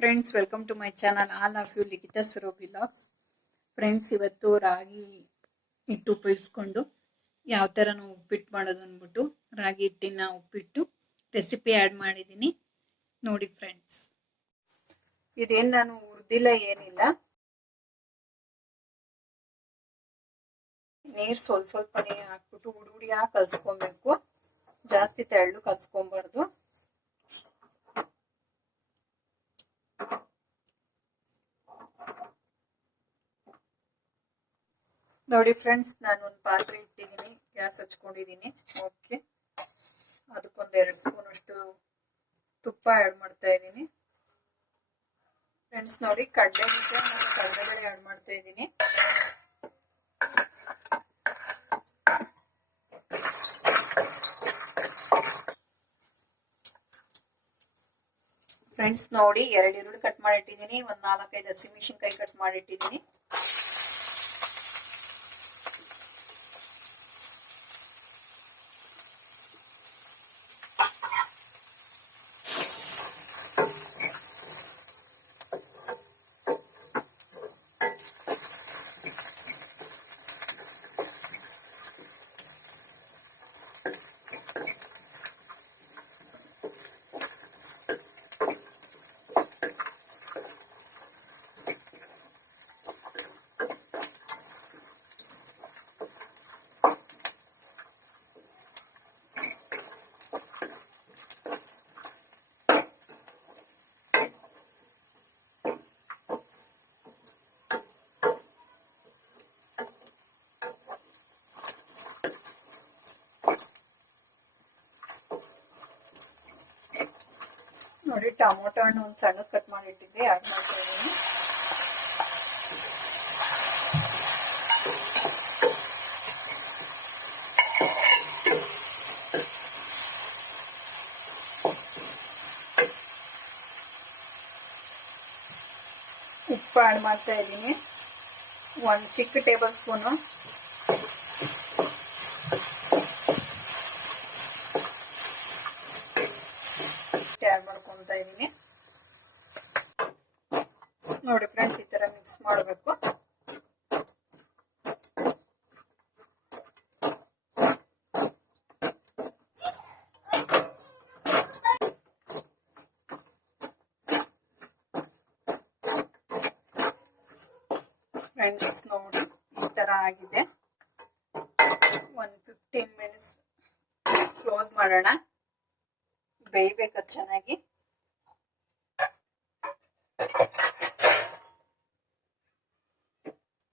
Friends welcome to my channel all of you Likhita ಸುರೋ ಬಿಲಾಗ್ಸ್ friends ಇವತ್ತು ರಾಗಿ ಹಿಟ್ಟು ಉಪಯೋಗಿಸ್ಕೊಂಡು ಯಾವ ಥರ ನಾವು ಉಪ್ಪಿಟ್ಟು ಮಾಡೋದು ಅಂದ್ಬಿಟ್ಟು ರಾಗಿ ಹಿಟ್ಟಿನ ಉಪ್ಪಿಟ್ಟು ರೆಸಿಪಿ ಆ್ಯಡ್ ಮಾಡಿದ್ದೀನಿ. ನೋಡಿ ಫ್ರೆಂಡ್ಸ್ ಇದೇನು ನಾನು ಹುರಿದಿಲ್ಲ ಏನಿಲ್ಲ. ನೀರು ಸ್ವಲ್ಪ ಸ್ವಲ್ಪನೇ ಹಾಕ್ಬಿಟ್ಟು ಹುಡಿ ಕಲ್ಸ್ಕೊಬೇಕು. ಜಾಸ್ತಿ ತೆಳ್ಳು ಕಲ್ಸ್ಕೊಬಾರ್ದು. ನೋಡಿ ಫ್ರೆಂಡ್ಸ್ ನಾನು ಒಂದು ಪಾತ್ರೆ ಇಟ್ಟಿದ್ದೀನಿ ಗ್ಯಾಸ್ ಹಚ್ಕೊಂಡಿದ್ದೀನಿ ಓಕೆ ಅದಕ್ಕೊಂದು ಎರಡು ಸ್ಪೂನ್ ಅಷ್ಟು ತುಪ್ಪ ಆ್ಯಡ್ ಮಾಡ್ತಾ ಇದ್ದೀನಿ. ಫ್ರೆಂಡ್ಸ್ ನೋಡಿ ಕಡಲೆ ನಾನು ಕಡಲೆಬೇಳೆ ಆ್ಯಡ್ ಮಾಡ್ತಾ ಇದ್ದೀನಿ. ಫ್ರೆಂಡ್ಸ್ ನೋಡಿ ಎರಡು ಈರುಳ್ಳಿ ಕಟ್ ಮಾಡಿಟ್ಟಿದ್ದೀನಿ ಒಂದು ನಾಲ್ಕೈದು ಹಸಿಮೆಣಸಿನ್ಕಾಯಿ ಕಟ್ ಮಾಡಿಟ್ಟಿದ್ದೀನಿ ನೋಡಿ, ಟೊಮೊಟೊ ಹಣ್ಣು ಒಂದು ಸಣ್ಣ ಕಟ್ ಮಾಡಿಟ್ಟಿದ್ದೆ ಆ್ಯಡ್ ಮಾಡ್ತಾ ಉಪ್ಪು ಆ್ಯಡ್ ಮಾಡ್ತಾ ಇದ್ದೀನಿ. ಒಂದು ಚಿಕ್ಕ ಟೇಬಲ್ ಸ್ಪೂನು. ಆ್ಯಡ್ ಮಾಡ್ಕೊತಾ ಇದ್ದೀನಿ. ನೋಡಿ ಫ್ರೆಂಡ್ಸ್ ಈ ತರ ಮಿಕ್ಸ್ ಮಾಡಬೇಕು. ಫ್ರೆಂಡ್ಸ್ ನೋಡಿ ಈ ತರ ಆಗಿದೆ. ಒಂದು ಫಿಫ್ಟೀನ್ ಮಿನಿಟ್ಸ್ ಕ್ಲೋಸ್ ಮಾಡೋಣ. ಬೇಯ್ಬೇಕು ಚೆನ್ನಾಗಿ.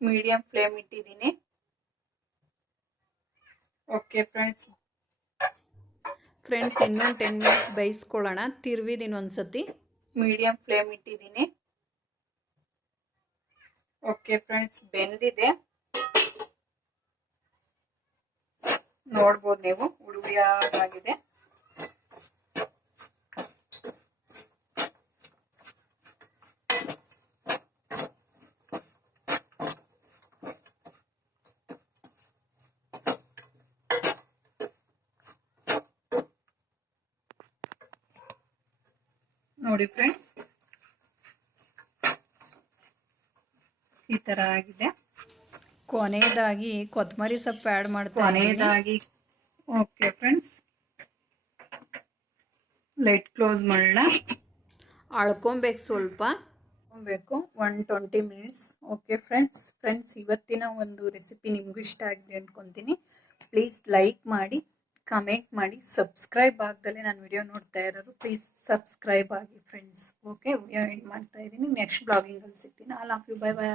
ಮೀಡಿಯಂ ಫ್ಲೇಮ್ ಇಟ್ಟಿದ್ದೀನಿ. Okay friends. ಫ್ರೆಂಡ್ಸ್, ಇನ್ನೊಂದು ಟೆನ್ ಮಿನಿಟ್ಸ್ ಬೇಯಿಸ್ಕೊಳ್ಳೋಣ. ತಿರ್ವಿದ್ದೀನಿ ಒಂದ್ಸತಿ. ಮೀಡಿಯಂ ಫ್ಲೇಮ್ ಇಟ್ಟಿದ್ದೀನಿ. ಓಕೆ ಫ್ರೆಂಡ್ಸ್, ಬೆಂದಿದೆ. ನೋಡ್ಬೋದು ನೀವು ಉಡುಗಿಯಾಗಿದೆ ನೋಡಿ ಫ್ರೆಂಡ್ಸ್ ಈ ತರ ಆಗಿದೆ. ಕೊನೆಯದಾಗಿ ಕೊತ್ತಂಬರಿ ಸೊಪ್ಪು ಆ್ಯಡ್ ಮಾಡ್ತಾ ಕೊನೆಯದಾಗಿ ಓಕೆ ಫ್ರೆಂಡ್ಸ್ ಲೈಟ್ ಕ್ಲೋಸ್ ಮಾಡೋಣ. ಅಳ್ಕೊಬೇಕು ಸ್ವಲ್ಪ. ಬೇಕು one twenty minutes okay friends friends ಇವತ್ತಿನ ಒಂದು ರೆಸಿಪಿ ನಿಮಗೂ ಇಷ್ಟ ಆಗಿದೆ ಅಂದ್ಕೊತೀನಿ ಪ್ಲೀಸ್ ಲೈಕ್ ಮಾಡಿ. ಕಮೆಂಟ್ ಮಾಡಿ ಸಬ್ಸ್ಕ್ರೈಬ್ ಆಗ್ದಲೇ ನಾನು ವಿಡಿಯೋ ನೋಡ್ತಾ ಇರೋರು ಪ್ಲೀಸ್ ಸಬ್ಸ್ಕ್ರೈಬ್ ಆಗಿ ಫ್ರೆಂಡ್ಸ್ ಓಕೆ ವಿಡಿಯೋ ಮಾಡ್ತಾ ಇದ್ದೀನಿ. ನೆಕ್ಸ್ಟ್ ಬ್ಲಾಗಿಂಗಲ್ಲಿ ಸಿಗ್ತೀನಿ. All of you bye bye